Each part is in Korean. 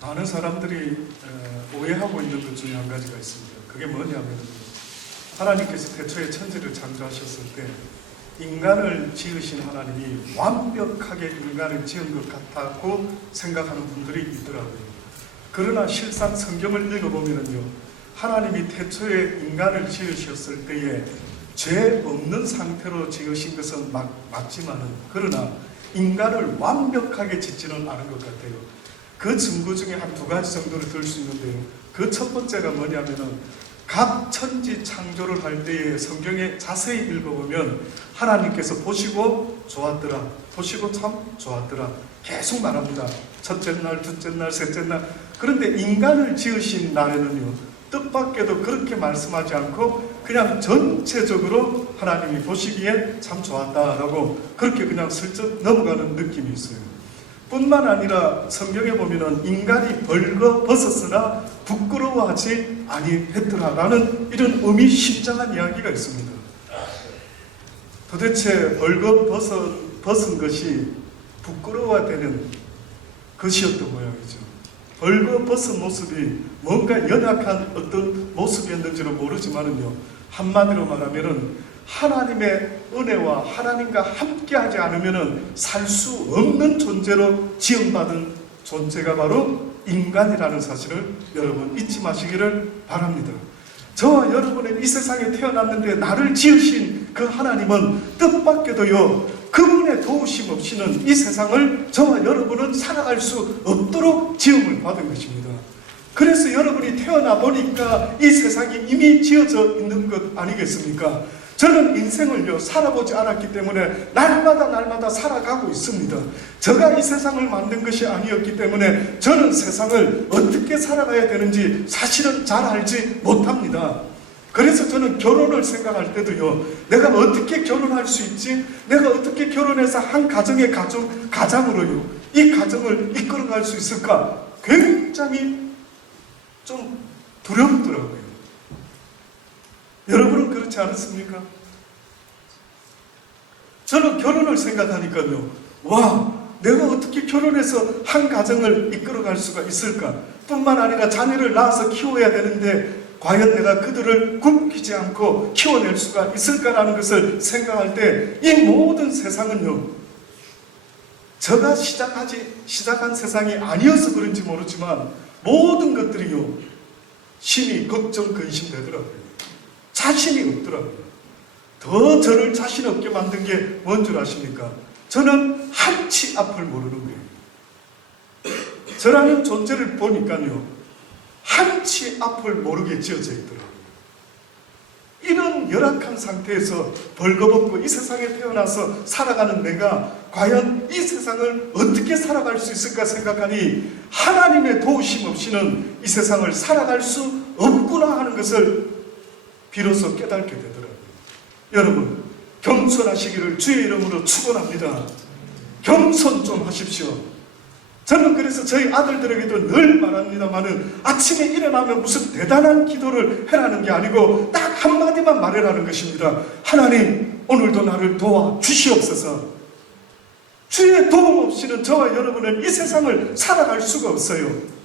많은 사람들이 오해하고 있는 것 중에 한 가지가 있습니다. 그게 뭐냐면 하나님께서 태초에 천지를 창조하셨을 때 인간을 지으신 하나님이 완벽하게 인간을 지은 것 같다고 생각하는 분들이 있더라고요. 그러나 실상 성경을 읽어보면요, 하나님이 태초에 인간을 지으셨을 때에 죄 없는 상태로 지으신 것은 맞지만은, 그러나 인간을 완벽하게 짓지는 않은 것 같아요. 그 증거 중에 한 두 가지 정도를 들 수 있는데요. 그 첫 번째가 뭐냐면은 각 천지 창조를 할 때에 성경에 자세히 읽어보면 하나님께서 보시고 좋았더라, 보시고 참 좋았더라 계속 말합니다. 첫째 날, 둘째 날, 셋째 날. 그런데 인간을 지으신 날에는요, 뜻밖에도 그렇게 말씀하지 않고 그냥 전체적으로 하나님이 보시기에 참 좋았다라고 그렇게 그냥 슬쩍 넘어가는 느낌이 있어요. 뿐만 아니라 성경에 보면은 인간이 벌거벗었으나 부끄러워하지 아니했더라라는 이런 의미심장한 이야기가 있습니다. 도대체 벌거벗은 것이 부끄러워되는 것이었던 모양이죠. 벌거벗은 모습이 뭔가 연약한 어떤 모습이었는지는 모르지만은요, 한마디로 말하면은 하나님의 은혜와 하나님과 함께하지 않으면은 살 수 없는 존재로 지음받은 존재가 바로 인간이라는 사실을 여러분 잊지 마시기를 바랍니다. 저와 여러분은 이 세상에 태어났는데 나를 지으신 그 하나님은 뜻밖에도요, 그분의 도우심 없이는 이 세상을 저와 여러분은 살아갈 수 없도록 지음을 받은 것입니다. 그래서 여러분이 태어나 보니까 이 세상이 이미 지어져 있는 것 아니겠습니까? 저는 인생을요 살아보지 않았기 때문에 날마다 살아가고 있습니다. 제가 이 세상을 만든 것이 아니었기 때문에 저는 세상을 어떻게 살아가야 되는지 사실은 잘 알지 못합니다. 그래서 저는 결혼을 생각할 때도요, 내가 어떻게 결혼할 수 있지? 내가 어떻게 결혼해서 한 가정의 가장으로요 이 가정을 이끌어갈 수 있을까? 굉장히 좀 두렵더라고요. 여러분은 그렇지 않습니까? 저는 결혼을 생각하니까요, 와, 내가 어떻게 결혼해서 한 가정을 이끌어갈 수가 있을까? 뿐만 아니라 자녀를 낳아서 키워야 되는데 과연 내가 그들을 굶기지 않고 키워낼 수가 있을까라는 것을 생각할 때 이 모든 세상은요, 제가 시작한 세상이 아니어서 그런지 모르지만 모든 것들이요 심히 걱정 근심되더라고요. 자신이 없더라고요. 더 저를 자신 없게 만든 게 뭔 줄 아십니까? 저는 한치 앞을 모르는 거예요. 저라는 존재를 보니까요, 한치 앞을 모르게 지어져 있더라고요. 이런 열악한 상태에서 벌거벗고 이 세상에 태어나서 살아가는 내가 과연 이 세상을 어떻게 살아갈 수 있을까 생각하니 하나님의 도우심 없이는 이 세상을 살아갈 수 없구나 하는 것을 비로소 깨닫게 되더라고요. 여러분, 겸손하시기를 주의 이름으로 축원합니다. 겸손 좀 하십시오. 저는 그래서 저희 아들들에게도 늘 말합니다마는 아침에 일어나면 무슨 대단한 기도를 해라는 게 아니고 딱 한마디만 말해라는 것입니다. 하나님, 오늘도 나를 도와 주시옵소서. 주의 도움 없이는 저와 여러분은 이 세상을 살아갈 수가 없어요.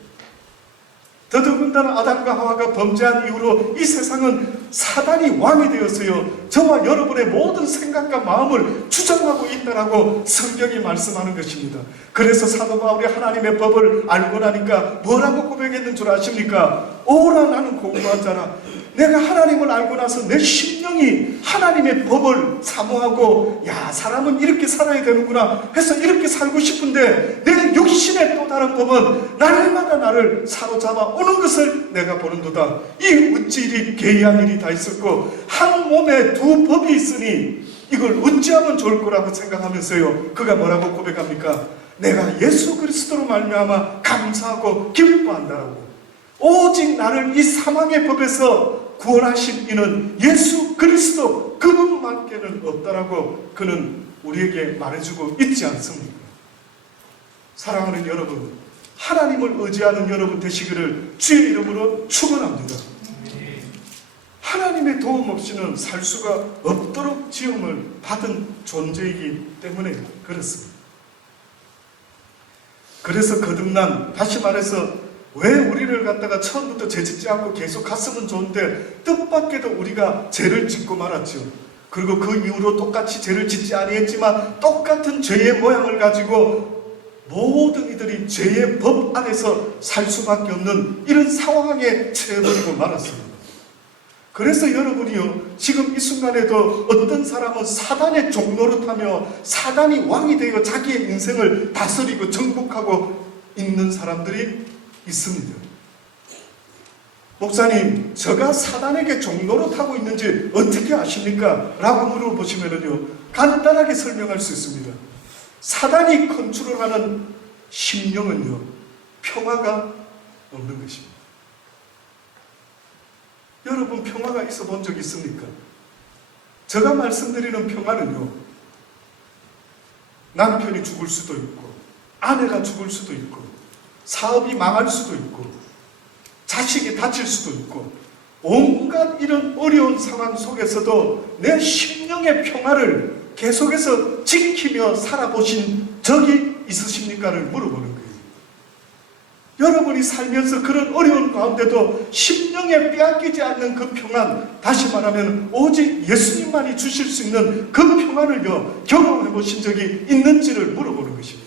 더더군다나 아담과 하와가 범죄한 이후로 이 세상은 사단이 왕이 되었어요. 저와 여러분의 모든 생각과 마음을 주장하고 있다라고 성경이 말씀하는 것입니다. 그래서 사도 바울이 하나님의 법을 알고 나니까 뭐라고 고백했는 줄 아십니까? 오라 나는 공부한 자라. 내가 하나님을 알고 나서 내 심령이 하나님의 법을 사모하고, 야, 사람은 이렇게 살아야 되는구나 해서 이렇게 살고 싶은데 내 육신의 또 다른 법은 날마다 나를 사로잡아 오는 것을 내가 보는도다. 이 어찌 이리 괴이한 일이 다 있었고 한 몸에 두 법이 있으니 이걸 어찌하면 좋을 거라고 생각하면서요, 그가 뭐라고 고백합니까? 내가 예수 그리스도로 말미암아 감사하고 기뻐한다라고. 오직 나를 이 사망의 법에서 구원하신 이는 예수 그리스도 그분밖에는 없다라고 그는 우리에게 말해주고 있지 않습니까? 사랑하는 여러분, 하나님을 의지하는 여러분 되시기를 주의 이름으로 축원합니다. 하나님의 도움 없이는 살 수가 없도록 지음을 받은 존재이기 때문에 그렇습니다. 그래서 거듭난, 다시 말해서 왜 우리를 갖다가 처음부터 죄짓지 않고 계속 갔으면 좋은데 뜻밖에도 우리가 죄를 짓고 말았죠. 그리고 그 이후로 똑같이 죄를 짓지 아니했지만 똑같은 죄의 모양을 가지고 모든 이들이 죄의 법 안에서 살 수밖에 없는 이런 상황에 처해버리고 말았습니다. 그래서 여러분이요, 지금 이 순간에도 어떤 사람은 사단의 종노릇하며 사단이 왕이 되어 자기의 인생을 다스리고 정복하고 있는 사람들이 있습니다. 목사님, 저가 사단에게 종노릇하고 있는지 어떻게 아십니까? 라고 물어보시면요, 간단하게 설명할 수 있습니다. 사단이 컨트롤하는 심령은요, 평화가 없는 것입니다. 여러분, 평화가 있어 본 적 있습니까? 제가 말씀드리는 평화는요, 남편이 죽을 수도 있고, 아내가 죽을 수도 있고, 사업이 망할 수도 있고, 자식이 다칠 수도 있고, 온갖 이런 어려운 상황 속에서도 내 심령의 평화를 계속해서 지키며 살아보신 적이 있으십니까를 물어보는 거예요. 여러분이 살면서 그런 어려운 가운데도 심령에 빼앗기지 않는 그 평안, 다시 말하면 오직 예수님만이 주실 수 있는 그 평안을요, 경험해 보신 적이 있는지를 물어보는 것입니다.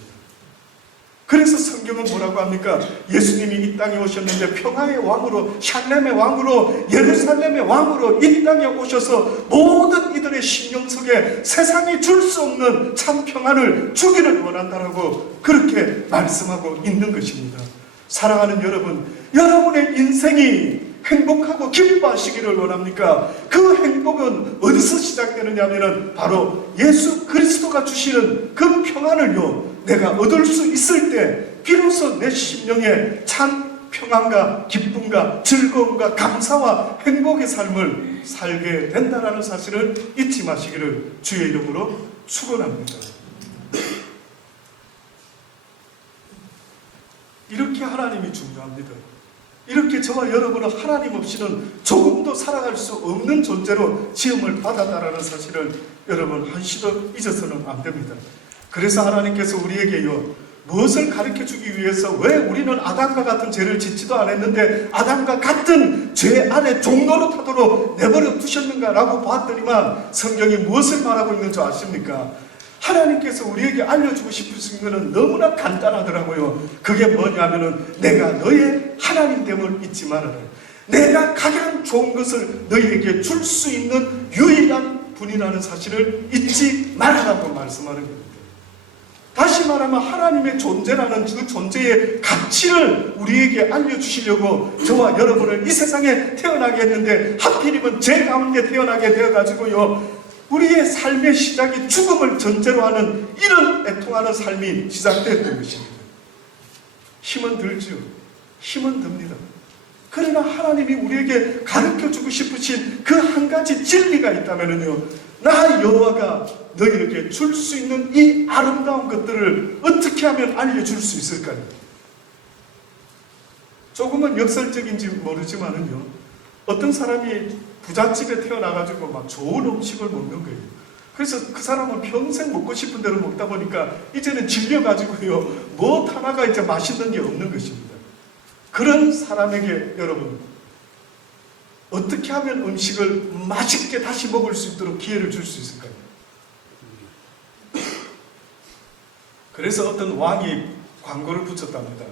그래서 성경은 뭐라고 합니까? 예수님이 이 땅에 오셨는데 평화의 왕으로, 샬렘의 왕으로, 예루살렘의 왕으로 이 땅에 오셔서 모든 이들의 심령 속에 세상이 줄 수 없는 참 평안을 주기를 원한다라고 그렇게 말씀하고 있는 것입니다. 사랑하는 여러분, 여러분의 인생이 행복하고 기뻐하시기를 원합니까? 그 행복은 어디서 시작되느냐 하면 바로 예수 그리스도가 주시는 그 평안을요, 내가 얻을 수 있을 때 비로소 내 심령에 참 평안과 기쁨과 즐거움과 감사와 행복의 삶을 살게 된다는 사실을 잊지 마시기를 주의 이름으로 축원합니다. 이렇게 하나님이 중요합니다. 이렇게 저와 여러분은 하나님 없이는 조금도 살아갈 수 없는 존재로 지음을 받았다라는 사실을 여러분 한시도 잊어서는 안 됩니다. 그래서 하나님께서 우리에게요, 무엇을 가르쳐주기 위해서 왜 우리는 아담과 같은 죄를 짓지도 않았는데 아담과 같은 죄 안에 종노릇하도록 내버려 두셨는가라고 봤더니만 성경이 무엇을 말하고 있는 줄 아십니까? 하나님께서 우리에게 알려주고 싶으신 것은 너무나 간단하더라고요. 그게 뭐냐면은 내가 너의 하나님됨을 잊지 말아라. 내가 가장 좋은 것을 너희에게 줄 수 있는 유일한 분이라는 사실을 잊지 말아라고 말씀하는 겁니다. 다시 말하면 하나님의 존재라는 그 존재의 가치를 우리에게 알려주시려고 저와 여러분을 이 세상에 태어나게 했는데 하필이면 죄 가운데 태어나게 되어가지고요, 우리의 삶의 시작이 죽음을 전제로 하는 이런 애통하는 삶이 시작됐던 것입니다. 힘은 들죠. 힘은 듭니다. 그러나 하나님이 우리에게 가르쳐주고 싶으신 그 한 가지 진리가 있다면요, 나 여호와가 너희에게 줄 수 있는 이 아름다운 것들을 어떻게 하면 알려줄 수 있을까요? 조금은 역설적인지 모르지만은요, 어떤 사람이 부잣집에 태어나가지고 막 좋은 음식을 먹는 거예요. 그래서 그 사람은 평생 먹고 싶은 대로 먹다 보니까 이제는 질려가지고요, 뭐 하나가 이제 맛있는 게 없는 것입니다. 그런 사람에게 여러분, 어떻게 하면 음식을 맛있게 다시 먹을 수 있도록 기회를 줄 수 있을까요? 그래서 어떤 왕이 광고를 붙였답니다.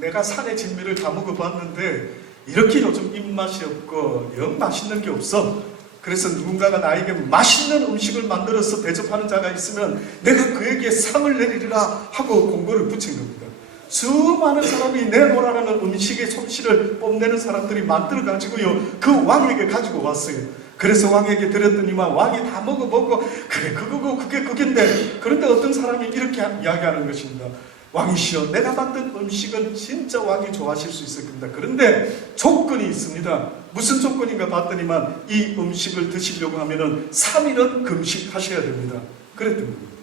내가 산의 진미를 다 먹어봤는데 이렇게 요즘 입맛이 없고 영 맛있는 게 없어. 그래서 누군가가 나에게 맛있는 음식을 만들어서 대접하는 자가 있으면 내가 그에게 상을 내리리라 하고 공고를 붙인 겁니다. 수많은 사람이 내놓으라는 음식의 솜씨를 뽐내는 사람들이 만들어가지고요, 그 왕에게 가지고 왔어요. 그래서 왕에게 드렸더니만 왕이 다 먹어보고 그래 그거고 그게 그긴데, 그런데 어떤 사람이 이렇게 이야기하는 것입니다. 왕이시여, 내가 만든 음식은 진짜 왕이 좋아하실 수 있을 겁니다. 그런데 조건이 있습니다. 무슨 조건인가 봤더니만 이 음식을 드시려고 하면은 3일은 금식하셔야 됩니다. 그랬던 겁니다.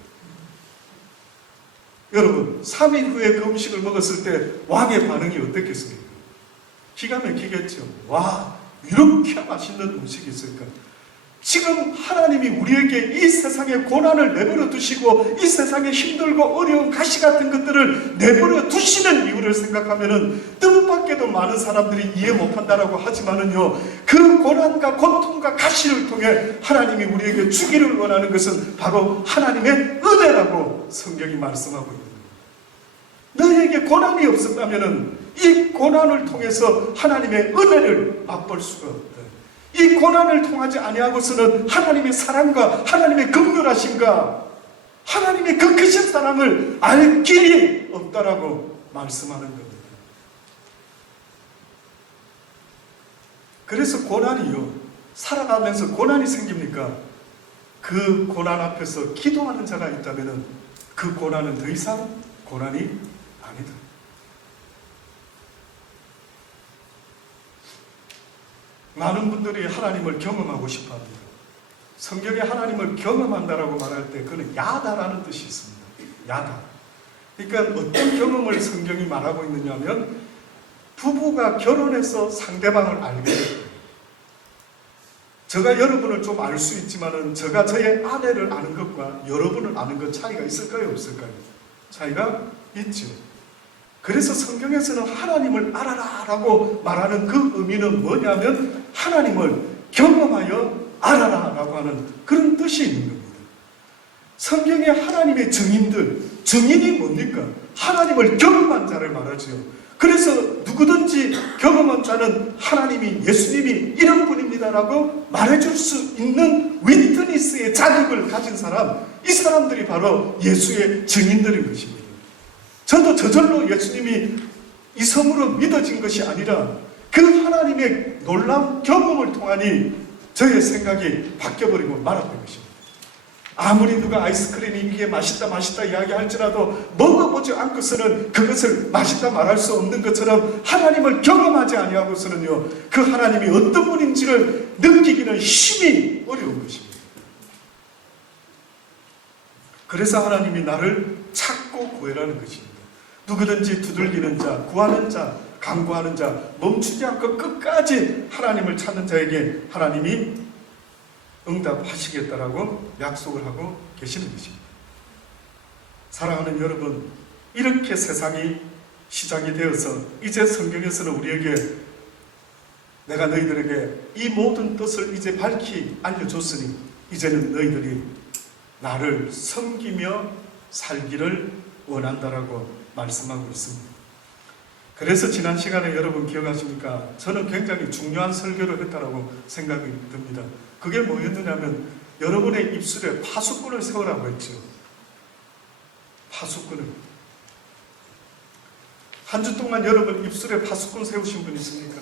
여러분, 3일 후에 그 음식을 먹었을 때 왕의 반응이 어땠겠습니까? 기가 막히겠죠. 와, 이렇게 맛있는 음식이 있을까? 지금 하나님이 우리에게 이 세상의 고난을 내버려 두시고 이 세상의 힘들고 어려운 가시 같은 것들을 내버려 두시는 이유를 생각하면은 뜻밖에도 많은 사람들이 이해 못한다라고 하지만은요, 그 고난과 고통과 가시를 통해 하나님이 우리에게 주기를 원하는 것은 바로 하나님의 은혜라고 성경이 말씀하고 있는 거예요. 너희에게 고난이 없었다면은 이 고난을 통해서 하나님의 은혜를 맛볼 수가 없다. 이 고난을 통하지 아니하고서는 하나님의 사랑과 하나님의 긍휼하심과 하나님의 그 크신 사랑을 알 길이 없다라고 말씀하는 겁니다. 그래서 고난이요, 살아가면서 고난이 생깁니까? 그 고난 앞에서 기도하는 자가 있다면 그 고난은 더 이상 고난이 아니다. 많은 분들이 하나님을 경험하고 싶어 합니다. 성경에 하나님을 경험한다라고 말할 때 그는 야다라는 뜻이 있습니다. 야다. 그러니까 어떤 경험을 성경이 말하고 있느냐 하면 부부가 결혼해서 상대방을 알게 돼요. 제가 여러분을 좀 알 수 있지만은 제가 저의 아내를 아는 것과 여러분을 아는 것 차이가 있을까요? 없을까요? 차이가 있죠. 그래서 성경에서는 하나님을 알아라 라고 말하는 그 의미는 뭐냐면 하나님을 경험하여 알아라 라고 하는 그런 뜻이 있는 겁니다. 성경에 하나님의 증인들, 증인이 뭡니까? 하나님을 경험한 자를 말하죠. 그래서 누구든지 경험한 자는 하나님이, 예수님이 이런 분입니다라고 말해줄 수 있는 위트니스의 자격을 가진 사람, 이 사람들이 바로 예수의 증인들인 것입니다. 저도 저절로 예수님이 이성으로 믿어진 것이 아니라 그 하나님의 놀라운 경험을 통하니 저의 생각이 바뀌어버리고 말았던 것입니다. 아무리 누가 아이스크림이 이게 맛있다 맛있다 이야기할지라도 먹어보지 않고서는 그것을 맛있다 말할 수 없는 것처럼 하나님을 경험하지 아니하고서는요, 그 하나님이 어떤 분인지를 느끼기는 힘이 어려운 것입니다. 그래서 하나님이 나를 찾고 구해라는 것입니다. 누구든지 두들기는 자, 구하는 자, 간구하는 자, 멈추지 않고 끝까지 하나님을 찾는 자에게 하나님이 응답하시겠다라고 약속을 하고 계시는 것입니다. 사랑하는 여러분, 이렇게 세상이 시작이 되어서 이제 성경에서는 우리에게 내가 너희들에게 이 모든 뜻을 이제 밝히 알려줬으니 이제는 너희들이 나를 섬기며 살기를 원한다라고 말씀하고 있습니다. 그래서 지난 시간에 여러분 기억하십니까? 저는 굉장히 중요한 설교를 했다라고 생각이 듭니다. 그게 뭐였느냐면 여러분의 입술에 파수꾼을 세우라고 했죠. 파수꾼을. 한 주 동안 여러분 입술에 파수꾼 세우신 분 있습니까?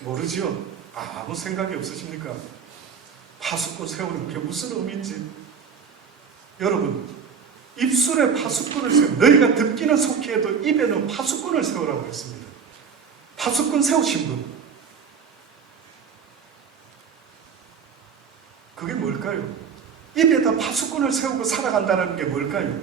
모르지요? 아무 생각이 없으십니까? 파수꾼 세우는 게 무슨 의미인지. 여러분, 입술에 파수꾼을 세우, 너희가 듣기는 속히 해도 입에는 파수꾼을 세우라고 했습니다. 파수꾼 세우신 분, 그게 뭘까요? 입에다 파수꾼을 세우고 살아간다는 게 뭘까요?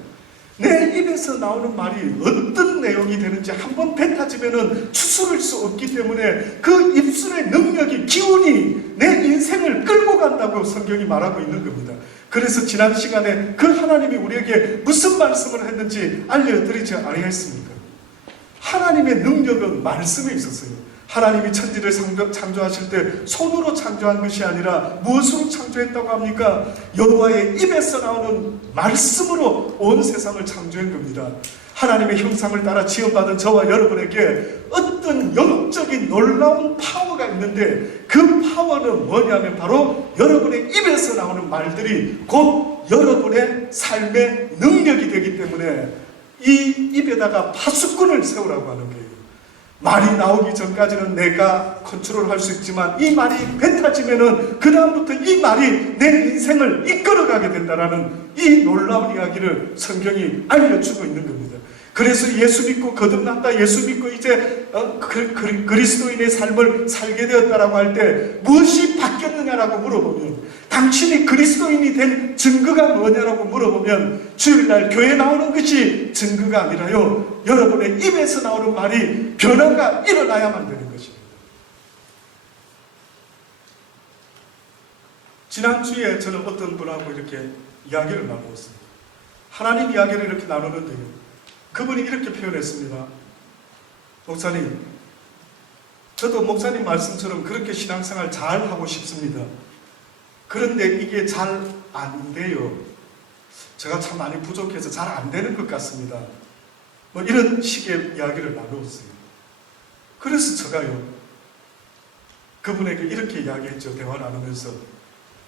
내 입에서 나오는 말이 어떤 내용이 되는지 한번 뱉어지면은 추스를 수 없기 때문에 그 입술의 능력이, 기운이 내 인생을 끌고 간다고 성경이 말하고 있는 겁니다. 그래서 지난 시간에 그 하나님이 우리에게 무슨 말씀을 했는지 알려드리지 아니했습니까? 하나님의 능력은 말씀에 있었어요. 하나님이 천지를 창조하실 때 손으로 창조한 것이 아니라 무엇으로 창조했다고 합니까? 여호와의 입에서 나오는 말씀으로 온 세상을 창조한 겁니다. 하나님의 형상을 따라 지음받은 저와 여러분에게 어떤 영적인 놀라운 파워가 있는데 그 파워는 뭐냐면 바로 여러분의 입에서 나오는 말들이 곧 여러분의 삶의 능력이 되기 때문에 이 입에다가 파수꾼을 세우라고 하는 거예요. 말이 나오기 전까지는 내가 컨트롤할 수 있지만 이 말이 뱉어지면은 그 다음부터 이 말이 내 인생을 이끌어가게 된다라는 이 놀라운 이야기를 성경이 알려주고 있는 겁니다. 그래서 예수 믿고 거듭났다, 예수 믿고 이제 그리스도인의 삶을 살게 되었다라고 할 때 무엇이 바뀌었느냐라고 물어보면, 당신이 그리스도인이 된 증거가 뭐냐라고 물어보면 주일날 교회에 나오는 것이 증거가 아니라요, 여러분의 입에서 나오는 말이 변화가 일어나야만 되는 것입니다. 지난주에 저는 어떤 분하고 이렇게 이야기를 나누었어요. 하나님 이야기를 이렇게 나누는데요. 그분이 이렇게 표현했습니다. 목사님, 저도 목사님 말씀처럼 그렇게 신앙생활 잘 하고 싶습니다. 그런데 이게 잘 안 돼요. 제가 참 많이 부족해서 잘 안 되는 것 같습니다. 뭐 이런 식의 이야기를 나누었어요. 그래서 제가요, 그분에게 이렇게 이야기했죠. 대화 나누면서.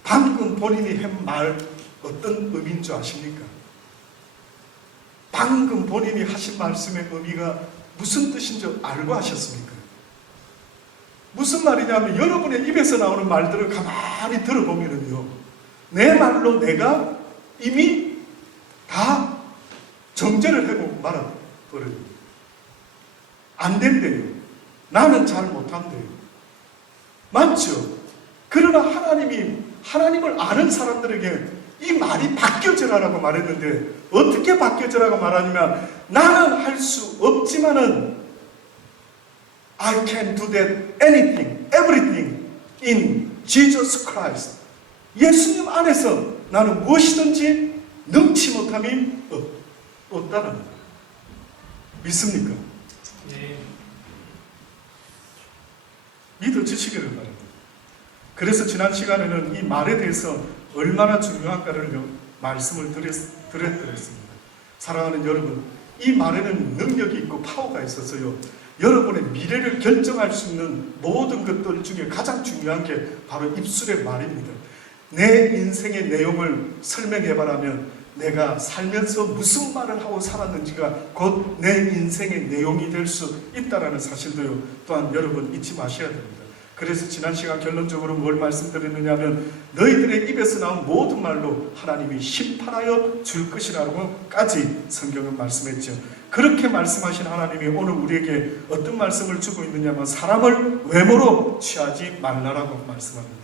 방금 본인이 한 말 어떤 의미인 줄 아십니까? 방금 본인이 하신 말씀의 의미가 무슨 뜻인 줄 알고 하셨습니까? 무슨 말이냐면 여러분의 입에서 나오는 말들을 가만히 들어보면요, 내 말로 내가 이미 다 정죄를 하고 말아버려요. 안 된대요. 나는 잘 못한대요. 맞죠? 그러나 하나님을 아는 사람들에게 이 말이 바뀌어져라라고 말했는데, 어떻게 바뀌어져라고 말하냐면, 나는 할 수 없지만은 I can do that anything, everything in Jesus Christ. 예수님 안에서 나는 무엇이든지 능치 못함이 없다는 거예요. 믿습니까? 네. 믿어주시기를 바랍니다. 그래서 지난 시간에는 이 말에 대해서 얼마나 중요한가를 말씀을 드렸습니다. 사랑하는 여러분, 이 말에는 능력이 있고 파워가 있어서요, 여러분의 미래를 결정할 수 있는 모든 것들 중에 가장 중요한 게 바로 입술의 말입니다. 내 인생의 내용을 설명해봐라면 내가 살면서 무슨 말을 하고 살았는지가 곧 내 인생의 내용이 될 수 있다는 사실도요, 또한 여러분 잊지 마셔야 됩니다. 그래서 지난 시간 결론적으로 뭘 말씀드렸느냐 하면, 너희들의 입에서 나온 모든 말로 하나님이 심판하여 줄 것이라고까지 성경은 말씀했죠. 그렇게 말씀하신 하나님이 오늘 우리에게 어떤 말씀을 주고 있느냐 하면, 사람을 외모로 취하지 말라라고 말씀합니다.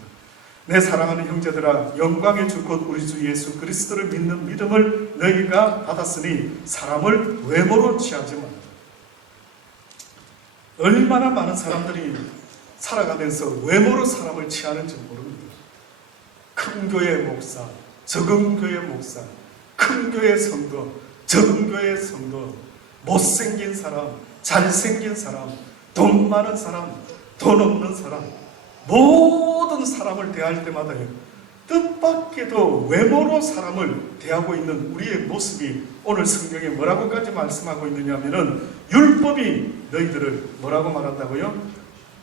내 사랑하는 형제들아, 영광의 주 곧 우리 주 예수 그리스도를 믿는 믿음을 너희가 받았으니 사람을 외모로 취하지 말라. 얼마나 많은 사람들이 살아가면서 외모로 사람을 취하는지 모릅니다. 큰 교회 목사, 적은 교회 목사, 큰 교회 성도, 적은 교회 성도, 못생긴 사람, 잘생긴 사람, 돈 많은 사람, 돈 없는 사람, 모든 사람을 대할 때마다요, 뜻밖에도 외모로 사람을 대하고 있는 우리의 모습이 오늘 성경에 뭐라고까지 말씀하고 있느냐 하면은, 율법이 너희들을 뭐라고 말한다고요?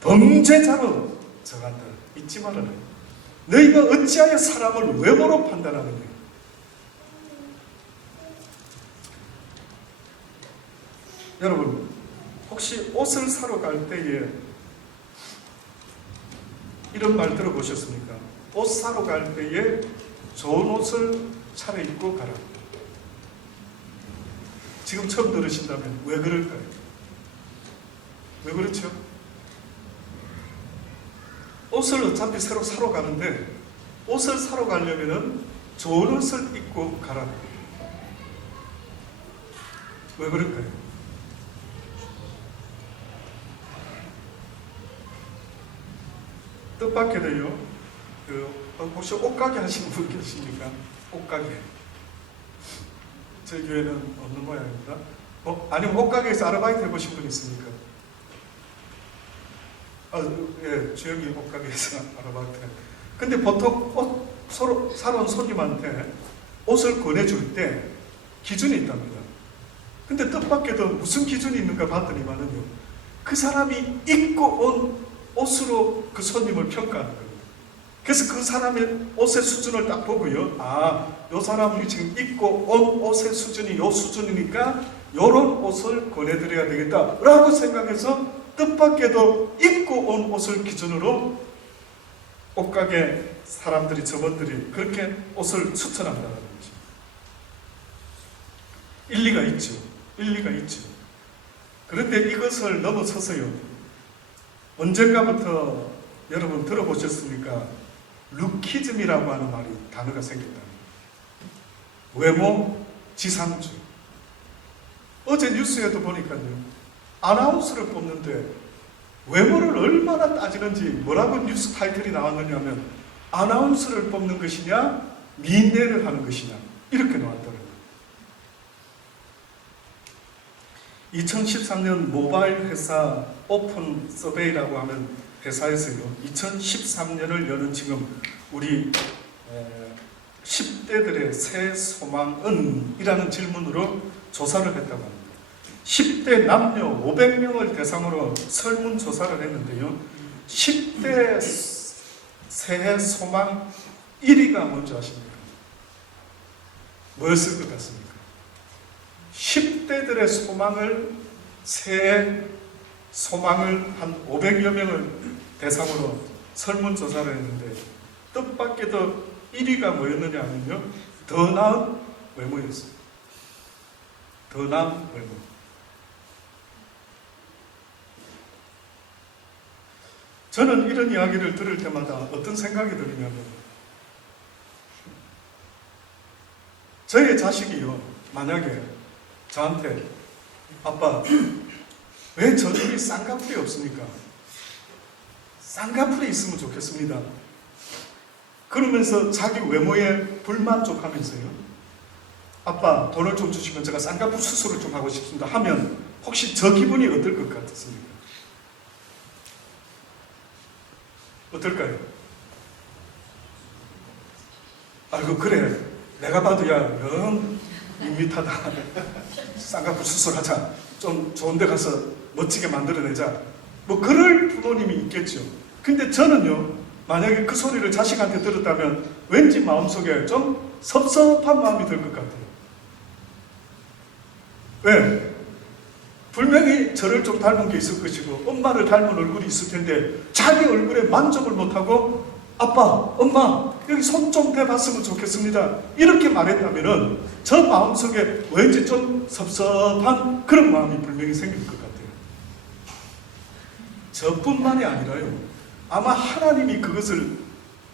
범죄자로 정한다. 잊지 말아라. 너희가 어찌하여 사람을 외모로 판단하느냐? 여러분, 혹시 옷을 사러 갈 때에 이런 말 들어보셨습니까? 옷 사러 갈 때에 좋은 옷을 차려입고 가라. 지금 처음 들으신다면 왜 그럴까요? 왜 그렇죠? 옷을 어차피 새로 사러 가는데, 옷을 사러 가려면은 좋은 옷을 입고 가라. 왜 그럴까요? 뜻밖에도요, 혹시 옷가게 하시는 분 계십니까? 옷가게. 저희 교회는 없는 모양입니다. 아니면 옷가게에서 아르바이트 해보신 분 있습니까? 예, 주영이 옷가게에서 아르바이트. 근데 보통 옷 사러 온 손님한테 옷을 권해줄 때 기준이 있답니다. 근데 뜻밖에도 무슨 기준이 있는가 봤더니만은요, 그 사람이 입고 온 옷으로 그 손님을 평가하는 겁니다. 그래서 그 사람의 옷의 수준을 딱 보고요, 요 사람이 지금 입고 온 옷의 수준이 요 수준이니까 요런 옷을 권해드려야 되겠다 라고 생각해서 뜻밖에도 입고 온 옷을 기준으로 옷가게 사람들이, 점원들이 그렇게 옷을 추천한다는 거죠. 일리가 있죠. 일리가 있죠. 그런데 이것을 넘어서서요, 언젠가부터 여러분 들어보셨습니까? 루키즘이라고 하는 단어가 생겼다. 외모 지상주. 어제 뉴스에도 보니까요, 아나운서를 뽑는데 외모를 얼마나 따지는지, 뭐라고 뉴스 타이틀이 나왔느냐면, 아나운서를 뽑는 것이냐, 민내를 하는 것이냐, 이렇게 나왔더라고요. 2013년 모바일 회사 오픈 서베이라고 하는 회사에서요, 2013년을 여는 지금 우리 10대들의 새 소망은? 이라는 질문으로 조사를 했다고 합니다. 10대 남녀 500명을 대상으로 설문조사를 했는데요, 10대 새해 소망 1위가 뭔지 아십니까? 뭐였을 것 같습니까? 10대들의 소망을, 새해 소망을 한 500여 명을 대상으로 설문조사를 했는데, 뜻밖에도 1위가 뭐였느냐 하면요, 더 나은 외모였어요. 더 나은 외모. 저는 이런 이야기를 들을 때마다 어떤 생각이 들냐면, 저의 자식이요, 만약에 저한테 아빠, 왜 저들이 쌍꺼풀이 없습니까? 쌍꺼풀이 있으면 좋겠습니다. 그러면서 자기 외모에 불만족하면서요, 아빠 돈을 좀 주시면 제가 쌍꺼풀 수술을 좀 하고 싶습니다 하면 혹시 저 기분이 어떨 것 같습니까? 어떨까요? 아이고 그래, 내가 봐도 야 영 밋밋하다, 쌍꺼풀 수술하자, 좀 좋은 데 가서 멋지게 만들어내자, 뭐 그럴 부모님이 있겠죠. 근데 저는요, 만약에 그 소리를 자식한테 들었다면 왠지 마음속에 좀 섭섭한 마음이 들 것 같아요. 왜? 분명히 저를 좀 닮은 게 있을 것이고 엄마를 닮은 얼굴이 있을 텐데 자기 얼굴에 만족을 못하고 아빠, 엄마 여기 손 좀 대봤으면 좋겠습니다 이렇게 말했다면 저 마음속에 왠지 좀 섭섭한 그런 마음이 분명히 생길 것 같아요. 저뿐만이 아니라요, 아마 하나님이 그것을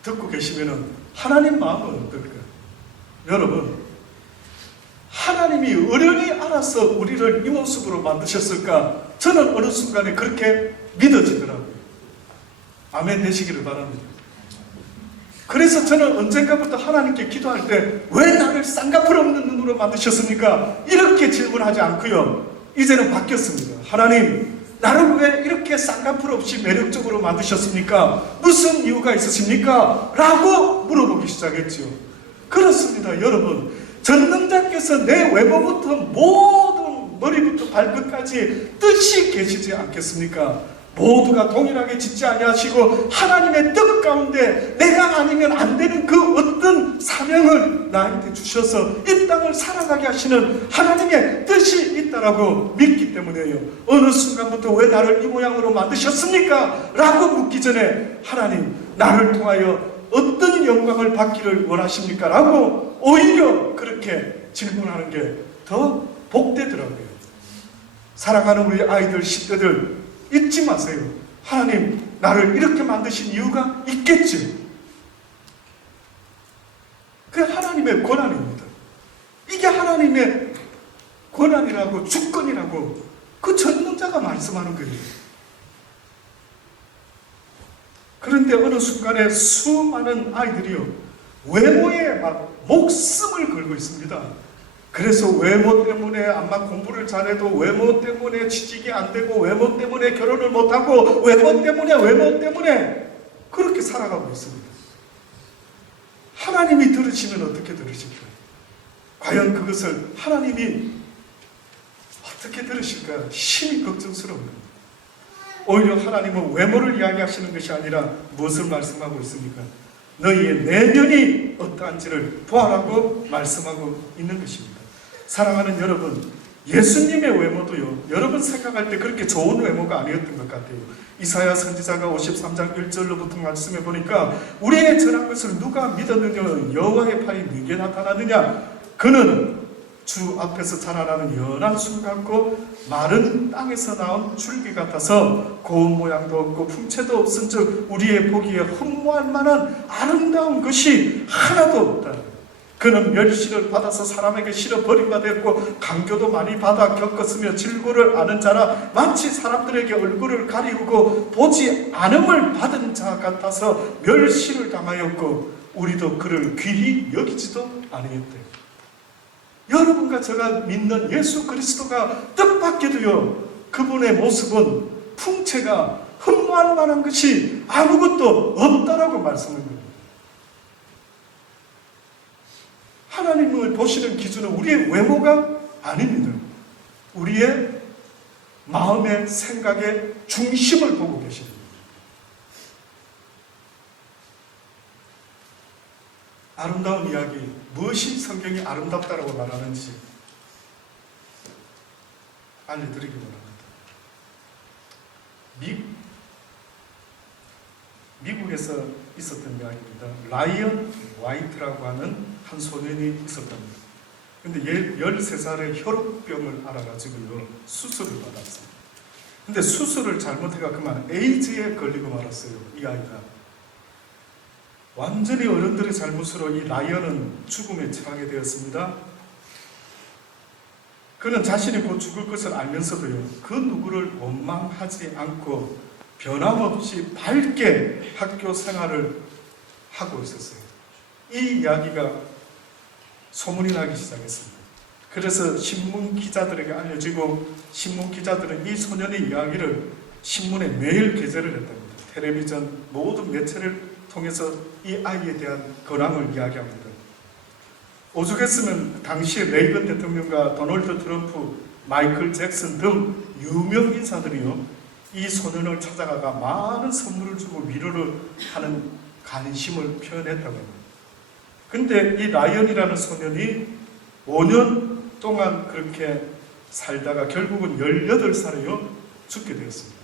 듣고 계시면 하나님 마음은 어떨까요? 여러분, 하나님이 어련히 알아서 우리를 이 모습으로 만드셨을까? 저는 어느 순간에 그렇게 믿어지더라고요. 아멘 되시기를 바랍니다. 그래서 저는 언젠가부터 하나님께 기도할 때 왜 나를 쌍꺼풀 없는 눈으로 만드셨습니까? 이렇게 질문하지 않고요, 이제는 바뀌었습니다. 하나님, 나를 왜 이렇게 쌍꺼풀 없이 매력적으로 만드셨습니까? 무슨 이유가 있으십니까? 라고 물어보기 시작했죠. 그렇습니다, 여러분. 전능자께서 내 외모부터 모든 머리부터 발끝까지 뜻이 계시지 않겠습니까? 모두가 동일하게 짓지 아니하시고 하나님의 뜻 가운데 내가 아니면 안 되는 그 어떤 사명을 나한테 주셔서 이 땅을 살아가게 하시는 하나님의 뜻이 있다라고 믿기 때문에요. 어느 순간부터 왜 나를 이 모양으로 만드셨습니까? 라고 묻기 전에 하나님, 나를 통하여 어떤 영광을 받기를 원하십니까? 라고 오히려 그렇게 질문하는 게 더 복되더라고요. 사랑하는 우리 아이들, 10대들 잊지 마세요. 하나님, 나를 이렇게 만드신 이유가 있겠죠. 그게 하나님의 권한입니다. 이게 하나님의 권한이라고, 주권이라고 그 전능자가 말씀하는 거예요. 그런데 어느 순간에 수많은 아이들이요, 외모에 막 목숨을 걸고 있습니다. 그래서 외모 때문에 아마 공부를 잘해도 외모 때문에 취직이 안 되고 외모 때문에 결혼을 못하고 외모 때문에 그렇게 살아가고 있습니다. 하나님이 들으시면 어떻게 들으실까요? 과연 그것을 하나님이 어떻게 들으실까? 심히 걱정스러워요. 오히려 하나님은 외모를 이야기하시는 것이 아니라 무엇을 말씀하고 있습니까? 너희의 내면이 어떠한지를 보아라고 말씀하고 있는 것입니다. 사랑하는 여러분, 예수님의 외모도요, 여러분 생각할 때 그렇게 좋은 외모가 아니었던 것 같아요. 이사야 선지자가 53장 1절로부터 말씀해 보니까 우리의 전한 것을 누가 믿었느냐? 여호와의 팔이 네게 나타났느냐? 그는 주 앞에서 자라나는 연한 술 같고 마른 땅에서 나온 줄기 같아서 고운 모양도 없고 풍채도 없은즉 우리의 보기에 흠모할 만한 아름다운 것이 하나도 없다. 그는 멸시를 받아서 사람에게 실어 버림받아 됐고 강교도 많이 받아 겪었으며 질고를 아는 자라 마치 사람들에게 얼굴을 가리우고 보지 않음을 받은 자 같아서 멸시를 당하였고 우리도 그를 귀히 여기지도 아니했대. 여러분과 제가 믿는 예수 그리스도가 뜻밖의 되어 그분의 모습은 풍채가 흠모할 만한 것이 아무것도 없다라고 말씀을 합니다. 하나님을 보시는 기준은 우리의 외모가 아닙니다. 우리의 마음의 생각의 중심을 보고 계십니다. 아름다운 이야기, 무엇이 성경이 아름답다라고 말하는지 알려드리기 바랍니다. 미국에서 있었던 이야기입니다. 라이언 화이트라고 하는 한 소년이 있었답니다. 근데 13살에 혈우병을 알아가지고요, 수술을 받았어요. 근데 수술을 잘못해가 그만 에이즈에 걸리고 말았어요, 이 아이가. 완전히 어른들의 잘못으로 이 라이언은 죽음에 처하게 되었습니다. 그는 자신이 곧 죽을 것을 알면서도요, 그 누구를 원망하지 않고 변함없이 밝게 학교 생활을 하고 있었어요. 이 이야기가 소문이 나기 시작했습니다. 그래서 신문 기자들에게 알려지고 신문 기자들은 이 소년의 이야기를 신문에 매일 게재를 했답니다. 텔레비전 모든 매체를 통해서 이 아이에 대한 근황을 이야기합니다. 오죽했으면 당시에 레이건 대통령과 도널드 트럼프, 마이클 잭슨 등 유명 인사들이요, 이 소년을 찾아가가 많은 선물을 주고 위로를 하는 관심을 표현했다고 합니다. 근데 이 라이언이라는 소년이 5년 동안 그렇게 살다가 결국은 18살에요 죽게 되었습니다.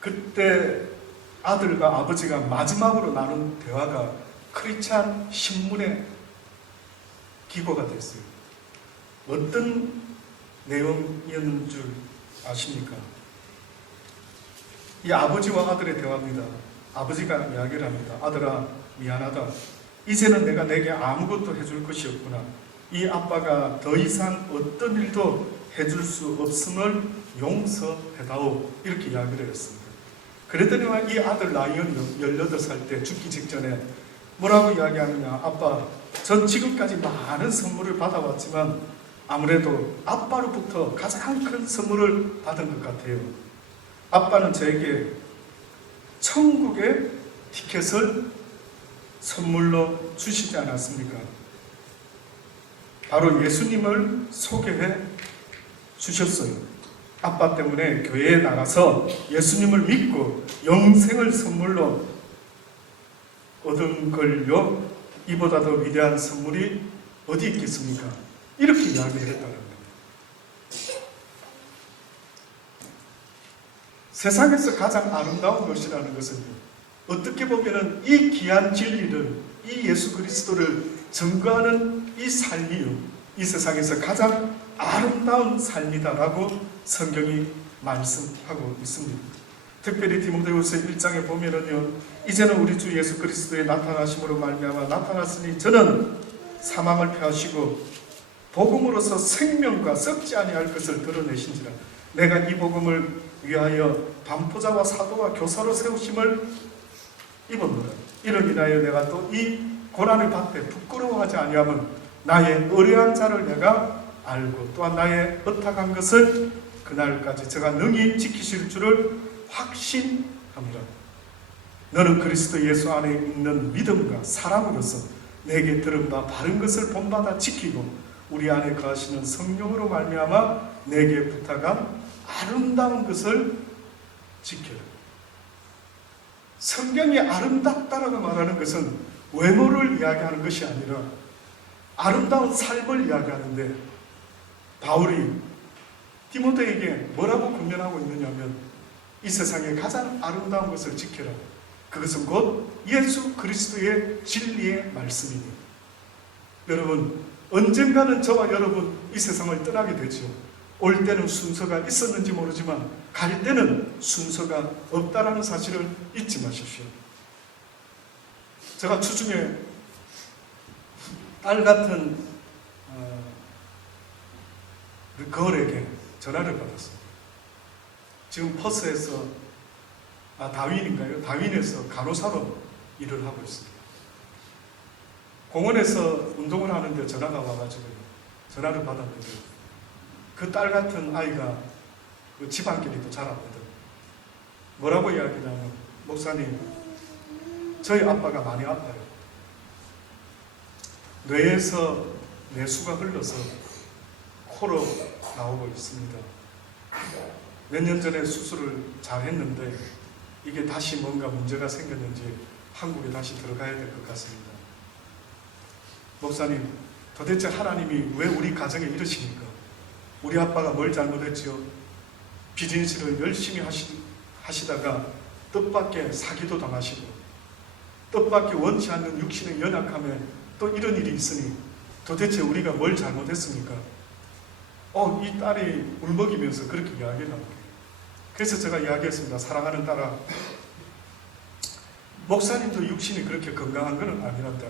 그때 아들과 아버지가 마지막으로 나눈 대화가 크리스찬 신문에 기고가 됐어요. 어떤 내용이었는 줄 아십니까? 이 아버지와 아들의 대화입니다. 아버지가 이야기를 합니다. 아들아, 미안하다. 이제는 내가 내게 아무것도 해줄 것이 없구나. 이 아빠가 더 이상 어떤 일도 해줄 수 없음을 용서해다오. 이렇게 이야기를 했습니다. 그랬더니 이 아들 라이언이 18살 때 죽기 직전에 뭐라고 이야기하느냐. 아빠, 전 지금까지 많은 선물을 받아왔지만 아무래도 아빠로부터 가장 큰 선물을 받은 것 같아요. 아빠는 저에게 천국의 티켓을 선물로 주시지 않았습니까? 바로 예수님을 소개해 주셨어요. 아빠 때문에 교회에 나가서 예수님을 믿고 영생을 선물로 얻은 걸요, 이보다 더 위대한 선물이 어디 있겠습니까? 이렇게 이야기를 했다는 겁니다. 세상에서 가장 아름다운 것이라는 것은 어떻게 보면 이 귀한 진리를, 이 예수 그리스도를 증거하는 이 삶이요, 이 세상에서 가장 아름다운 삶이다라고 성경이 말씀하고 있습니다. 특별히 디모데후서 1장에 보면은요, 이제는 우리 주 예수 그리스도의 나타나심으로 말미암아 나타났으니 저는 사망을 패하시고 복음으로서 생명과 썩지 아니할 것을 드러내신지라. 내가 이 복음을 위하여 반포자와 사도와 교사로 세우심을 입었노라. 이를 인하여 내가 또 이 고난을 받되 부끄러워하지 아니하면 나의 의뢰한 자를 내가 알고 또한 나의 의탁한 것을 그날까지 제가 능히 지키실 줄을 확신합니다. 너는 그리스도 예수 안에 있는 믿음과 사랑으로서 내게 들은 바 바른 것을 본받아 지키고 우리 안에 거하시는 성령으로 말미암아 내게 부탁한 아름다운 것을 지켜라. 성경이 아름답다라고 말하는 것은 외모를 이야기하는 것이 아니라 아름다운 삶을 이야기하는데, 바울이 디모데에게 뭐라고 권면하고 있느냐면 이 세상에 가장 아름다운 것을 지켜라. 그것은 곧 예수 그리스도의 진리의 말씀이니, 여러분 언젠가는 저와 여러분 이 세상을 떠나게 되죠. 올 때는 순서가 있었는지 모르지만 갈 때는 순서가 없다라는 사실을 잊지 마십시오. 제가 주중에 딸 같은 그 걸에게 전화를 받았습니다. 지금 퍼스에서 다윈인가요? 다윈에서 간호사로 일을 하고 있습니다. 공원에서 운동을 하는데 전화가 와가지고 전화를 받았는데 그 딸 같은 아이가 그 집안끼리도 자랐거든. 뭐라고 이야기냐면, 목사님, 저희 아빠가 많이 아파요. 뇌에서 내수가 흘러서 코로 나오고 있습니다. 몇 년 전에 수술을 잘 했는데 이게 다시 뭔가 문제가 생겼는지 한국에 다시 들어가야 될 것 같습니다. 목사님, 도대체 하나님이 왜 우리 가정에 이러십니까? 우리 아빠가 뭘 잘못했지요? 비즈니스를 열심히 하시다가 뜻밖의 사기도 당하시고 뜻밖의 원치 않는 육신의 연약함에 또 이런 일이 있으니 도대체 우리가 뭘 잘못했습니까? 이 딸이 울먹이면서 그렇게 이야기를 합니다. 그래서 제가 이야기했습니다. 사랑하는 딸아, 목사님도 육신이 그렇게 건강한 건 아니란다.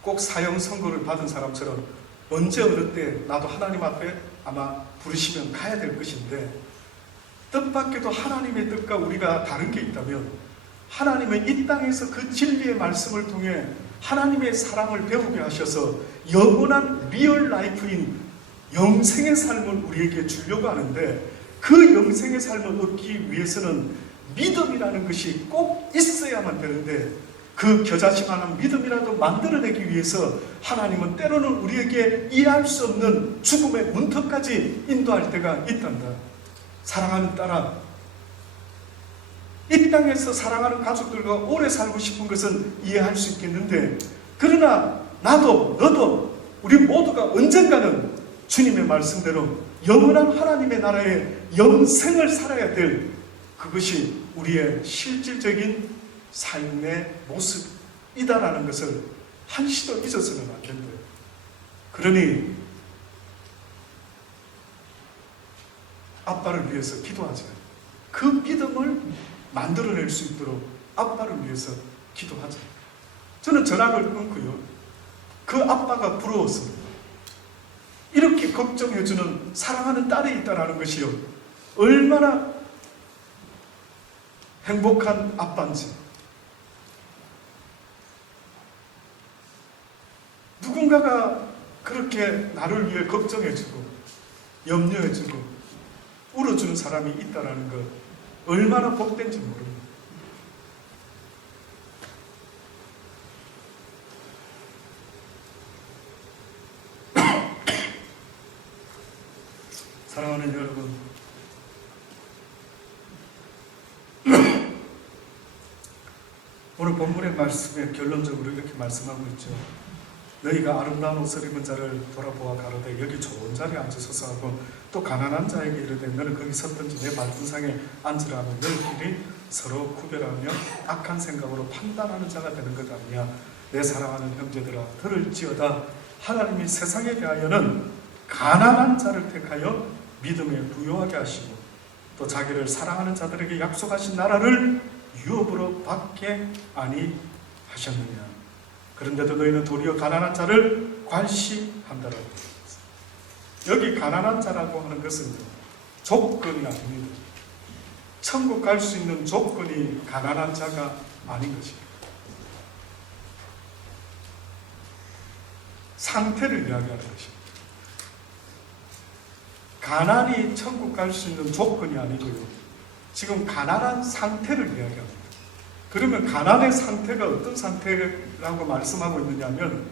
꼭 사형 선고를 받은 사람처럼 언제 어느 때 나도 하나님 앞에 아마 부르시면 가야 될 것인데, 뜻밖에도 하나님의 뜻과 우리가 다른 게 있다면 하나님은 이 땅에서 그 진리의 말씀을 통해 하나님의 사랑을 배우게 하셔서 영원한 리얼 라이프인 영생의 삶을 우리에게 주려고 하는데, 그 영생의 삶을 얻기 위해서는 믿음이라는 것이 꼭 있어야만 되는데, 그 겨자씨만한 믿음이라도 만들어내기 위해서 하나님은 때로는 우리에게 이해할 수 없는 죽음의 문턱까지 인도할 때가 있단다. 사랑하는 딸아, 이 땅에서 사랑하는 가족들과 오래 살고 싶은 것은 이해할 수 있겠는데, 그러나 나도 너도 우리 모두가 언젠가는 주님의 말씀대로 영원한 하나님의 나라의 영생을 살아야 될, 그것이 우리의 실질적인 삶의 모습이다라는 것을 한시도 잊어서는 안 된다. 그러니 아빠를 위해서 기도하자. 그 믿음을 만들어낼 수 있도록 아빠를 위해서 기도하자. 저는 전화를 끊고요, 그 아빠가 부러웠습니다. 이렇게 걱정해주는 사랑하는 딸이 있다는 것이요, 얼마나 행복한 아빠인지. 누군가가 그렇게 나를 위해 걱정해주고 염려해주고 울어주는 사람이 있다는 것, 얼마나 복된지 모릅니다. 사랑하는 여러분, 오늘 본문의 말씀에 결론적으로 이렇게 말씀하고 있죠. 너희가 아름다운 옷을 입은 자를 돌아보아 가로되 여기 좋은 자리에 앉으소서 하고, 또 가난한 자에게 이르되 너는 거기 섰든지 내 발등상에 앉으라 하면 너희끼리 서로 구별하며 악한 생각으로 판단하는 자가 되는 것 아니냐. 내 사랑하는 형제들아, 들을지어다. 하나님이 세상에 대하여는 가난한 자를 택하여 믿음에 부요하게 하시고 또 자기를 사랑하는 자들에게 약속하신 나라를 유업으로 받게 아니하셨느냐. 그런데도 너희는 도리어 가난한 자를 괄시한다라고. 여기 가난한 자라고 하는 것은 조건이 아닙니다. 천국 갈 수 있는 조건이 가난한 자가 아닌 것입니다. 상태를 이야기하는 것입니다. 가난이 천국 갈 수 있는 조건이 아니고요, 지금 가난한 상태를 이야기합니다. 그러면 가난의 상태가 어떤 상태라고 말씀하고 있느냐면,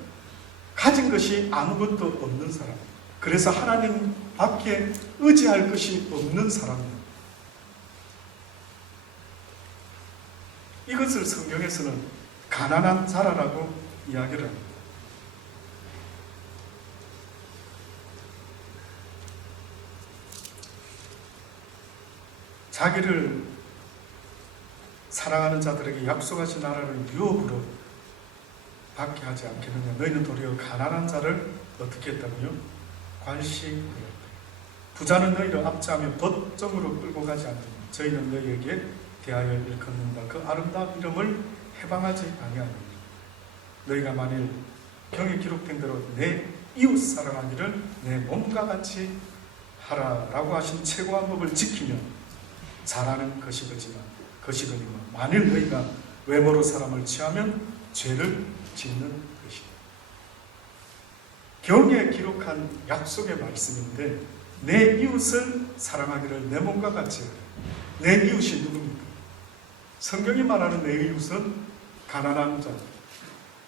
가진 것이 아무것도 없는 사람, 그래서 하나님 밖에 의지할 것이 없는 사람입니다. 이것을 성경에서는 가난한 자라라고 이야기를 합니다. 자기를 사랑하는 자들에게 약속하신 나라를 유업으로 받게 하지 않겠느냐. 너희는 도리어 가난한 자를 어떻게 했다고요? 괄시하였다. 부자는 너희를 압제하며 법정으로 끌고 가지 않느냐. 저희는 너희에게 대하여 일컫는다. 그 아름다운 이름을 해방하지 아니하느냐. 너희가 만일 경에 기록된 대로 내 이웃 사랑하기를 내 몸과 같이 하라라고 하신 최고한 법을 지키며 잘하는 것이거니와 만일 너희가 외모로 사람을 취하면 죄를 짓는 것이다. 경에 기록한 약속의 말씀인데 내 이웃을 사랑하기를 내 몸과 같이 하라. 내 이웃이 누굽니까? 성경이 말하는 내 이웃은 가난한 자,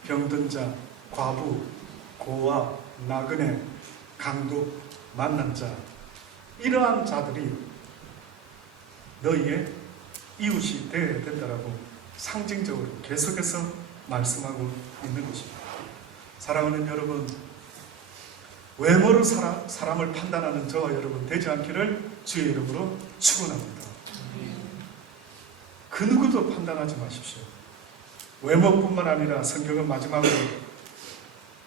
병든 자, 과부, 고아, 나그네, 강도, 만난 자, 이러한 자들이 너희의 이웃이 되어야 된다라고 상징적으로 계속해서 말씀하고 있는 것입니다. 사랑하는 여러분, 외모로 사람을 판단하는 저와 여러분 되지 않기를 주의 이름으로 축원합니다. 그 누구도 판단하지 마십시오. 외모뿐만 아니라 성경은 마지막으로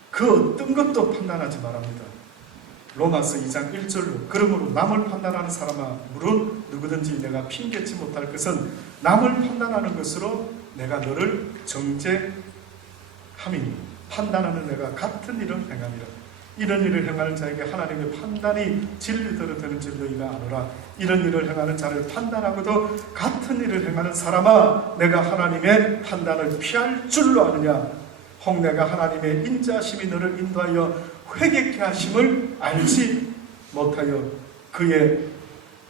그 어떤 것도 판단하지 말합니다. 로마서 2장 1절로 그러므로 남을 판단하는 사람아 물은 누구든지 내가 핑계치 못할 것은 남을 판단하는 것으로 내가 너를 정죄함이니 판단하는 내가 같은 일을 행함이라. 이런 일을 행하는 자에게 하나님의 판단이 진리대로 되는 줄 너희가 아노라. 이런 일을 행하는 자를 판단하고도 같은 일을 행하는 사람아 내가 하나님의 판단을 피할 줄로 아느냐. 혹 내가 하나님의 인자하심이 너를 인도하여 회개케 하심을 알지 못하여 그의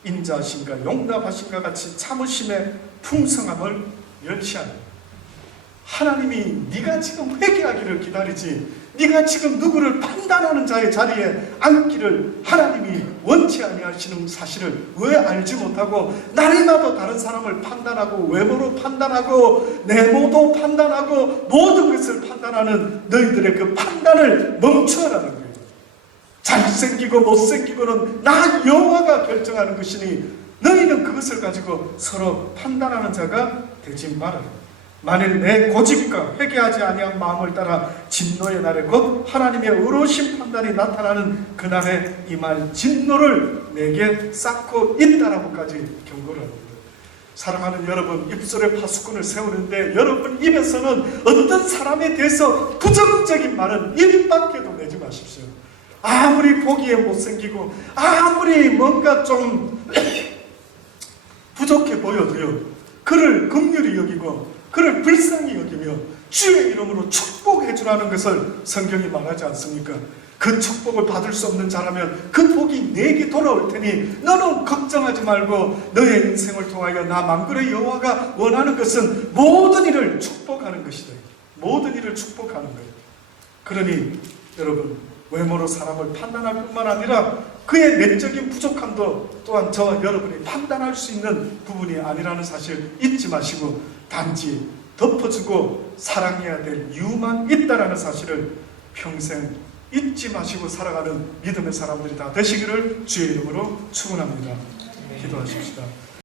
인자하심과 용납하심과 같이 참으심의 풍성함을 멸시하니. 하나님이 네가 지금 회개하기를 기다리지 네가 지금 누구를 판단하는 자의 자리에 앉기를 하나님이 원치 아니하시는 사실을 왜 알지 못하고 날마다 다른 사람을 판단하고 외모로 판단하고 내모도 판단하고 모든 것을 판단하는 너희들의 그 판단을 멈춰라는 거예요. 잘생기고 못생기고는 나 여호와가 결정하는 것이니 너희는 그것을 가지고 서로 판단하는 자가 되지 말아라. 만일 내 고집과 회개하지 아니한 마음을 따라 진노의 날에 곧 하나님의 의로우신 판단이 나타나는 그날에 임할 진노를 내게 쌓고 있다라고까지 경고를 합니다. 사랑하는 여러분, 입술에 파수꾼을 세우는데 여러분 입에서는 어떤 사람에 대해서 부정적인 말은 입밖에도 내지 마십시오. 아무리 보기에 못생기고 아무리 뭔가 좀 부족해 보여도요, 그를 긍휼히 여기고 그를 불쌍히 여기며 주의 이름으로 축복해 주라는 것을 성경이 말하지 않습니까? 그 축복을 받을 수 없는 자라면 그 복이 내게 돌아올 테니 너는 걱정하지 말고 너의 인생을 통하여 나 만군의 여호와가 원하는 것은 모든 일을 축복하는 것이다. 모든 일을 축복하는 거예요. 그러니 여러분, 외모로 사람을 판단할 뿐만 아니라 그의 내적인 부족함도 또한 저와 여러분이 판단할 수 있는 부분이 아니라는 사실 잊지 마시고 단지 덮어주고 사랑해야 될 이유만 있다라는 사실을 평생 잊지 마시고 살아가는 믿음의 사람들이 다 되시기를 주의 이름으로 축원합니다. 기도하십시다.